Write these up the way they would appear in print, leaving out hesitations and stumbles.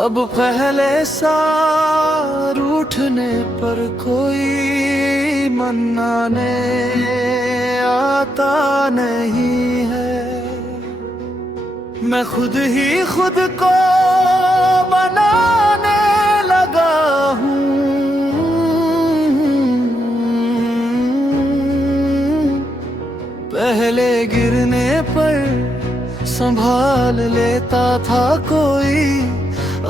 अब पहले सा रूठने पर कोई मनाने आता नहीं है। मैं खुद ही खुद को मनाने लगा हूँ। पहले गिरने पर संभाल लेता था कोई,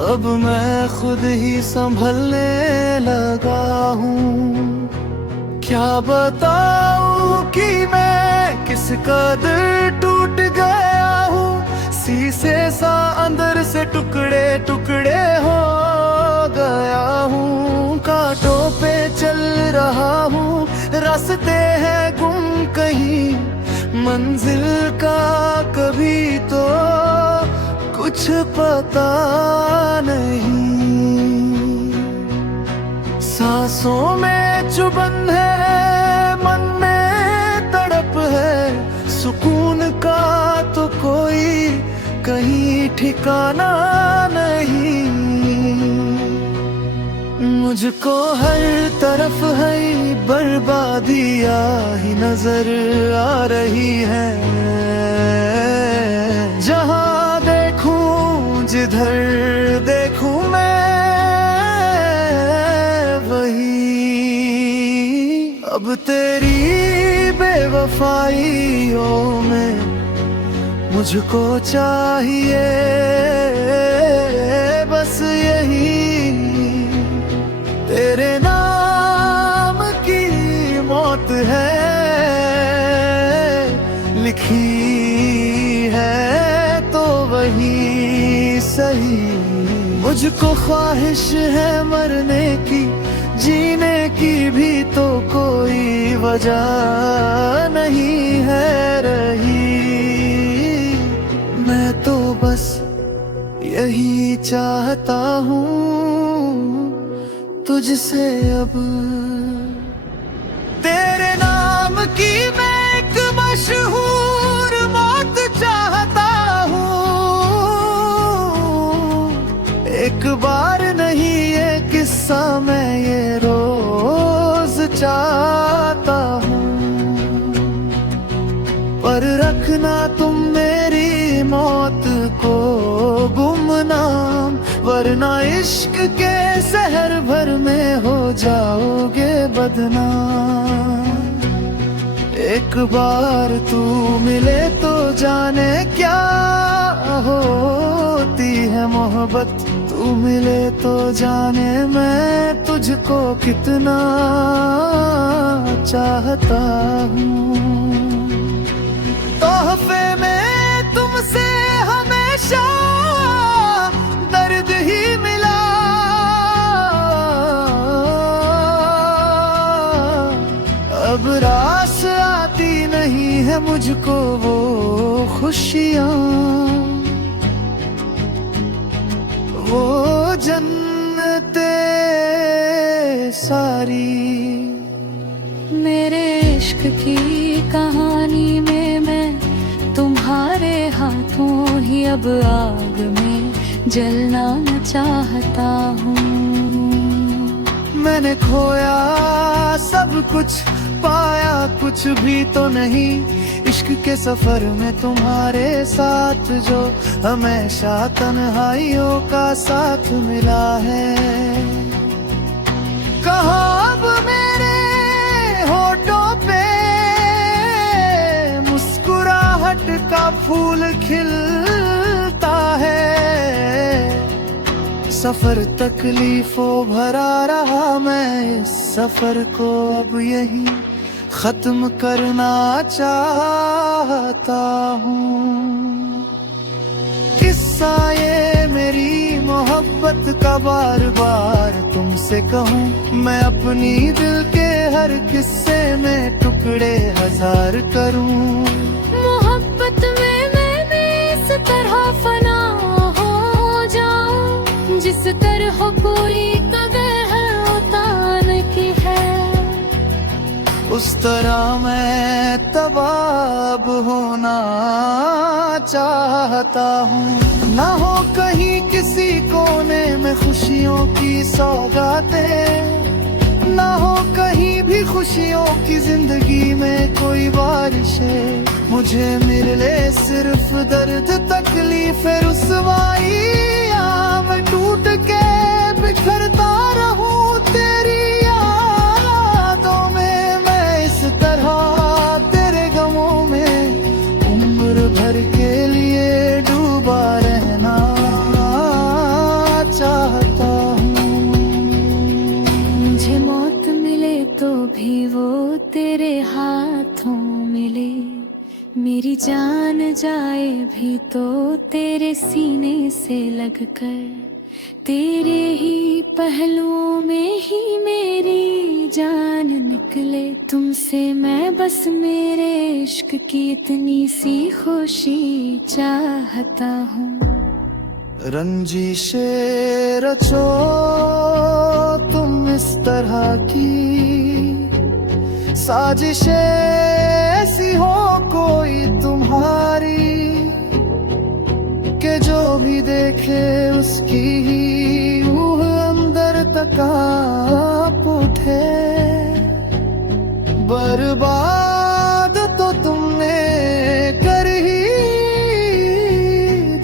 अब मैं खुद ही संभलने लगा हूँ। क्या बताऊं कि मैं किस कदर टूट गया हूँ। शीशे सा अंदर से टुकड़े टुकड़े हो गया हूँ। कांटों पे चल रहा हूँ, रास्ते हैं गुम कहीं, मंजिल का कभी तो कुछ पता नहीं। सांसों में चुभन है, मन में तड़प है, सुकून का तो कोई कहीं ठिकाना नहीं। मुझको हर तरफ है बर्बादियाँ ही नजर आ रही है। जहाँ देखूं जिधर देखूं मैं वही। अब तेरी बेवफाइयों में मुझको चाहिए बस यही। तेरे नाम की मौत है लिखी है तो वही सही। मुझको ख्वाहिश है मरने की, जीने की भी तो कोई वजह नहीं है रही। मैं तो बस यही चाहता हूँ तुझसे अब। तेरे नाम की मैं एक मशहूर मौत चाहता हूँ। एक बार नहीं ये किस्सा मैं ये रोज चाहता हूँ। पर रखना तुम मेरी मौत को गुमनाम, वरना इश्क के शहर भर में हो जाओगे बदनाम। एक बार तू मिले तो जाने क्या होती है मोहब्बत। तू मिले तो जाने मैं तुझको कितना चाहता हूँ। तोहफे में तुमसे हमेशा दर्द ही मिला। अब रास आती नहीं है मुझको वो खुशियाँ, वो जन्नते सारी। मेरे इश्क की कहानी में मैं तुम्हारे हाथों ही अब आग में जलना चाहता हूँ। मैंने खोया सब कुछ, पाया कुछ भी तो नहीं। इश्क के सफर में तुम्हारे साथ जो हमेशा तन्हाइयों का साथ मिला है। कहाँ अब मेरे होठों पे मुस्कुराहट का फूल खिलता है। सफर तकलीफों भरा रहा, मैं इस सफर को अब यही खत्म करना चाहता हूँ। किस्सा ये मेरी मोहब्बत का बार बार तुमसे कहूँ। मैं अपनी दिल के हर किस्से में टुकड़े हजार करूँ। मोहब्बत में मैं भी इस तरह फना हो जाऊं, जिस तरह कोई कदर होता नहीं है। उस तरह मैं तबाब होना चाहता हूँ। ना हो कहीं किसी कोने सदियों की सौगातें, ना हो कहीं भी खुशियों की जिंदगी में कोई बारिशें। मुझे मिले सिर्फ दर्द तकलीफ रुसवाइयाँ, मैं टूट के बिखरता रहूं तेरी यादों में। मैं इस तरह तेरे गमों में उम्र भर के लिए डूबा रहना चाहता हूँ। मुझे मौत मिले तो भी वो तेरे हाथों मिले, मेरी जान जाए भी तो तेरे सीने से लगकर, तेरे ही पहलुओं में ही मेरी जान निकले। तुमसे मैं बस मेरे इश्क की इतनी सी खुशी चाहता हूँ। रंजिशे रचो तुम इस तरह की, साजिशें ऐसी हो कोई तुम्हारी, के जो भी देखे उसकी ही रूह अंदर तक कांप उठे। बर्बाद तो तुमने कर ही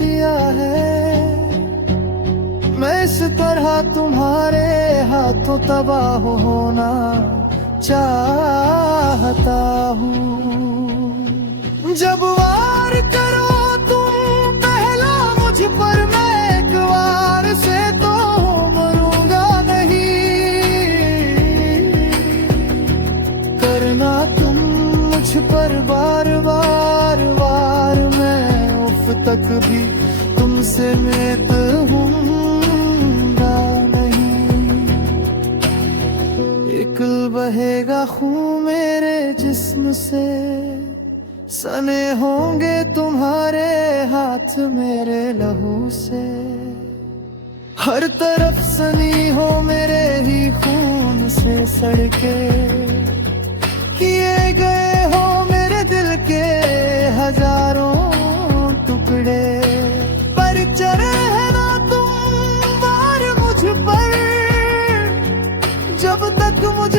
दिया है, मैं इस तरह तुम्हारे हाथों तबाह होना चाहता हूँ। जब वार करो तुम पहला मुझ पर, मैं एक वार से तो मरूंगा नहीं। करना तुम मुझ पर बार बार वार, मैं उफ तक भी तुमसे मेत हूँगा नहीं। एक बहेगा खून मेरे जिस्म से, सने होंगे तुम्हारे हाथ मेरे लहू से। हर तरफ सनी हो मेरे ही खून से सड़के, किए गए हो मेरे दिल के हजारों टुकड़े। पर चढ़ना तुम वार मुझ पर, जब तक मुझे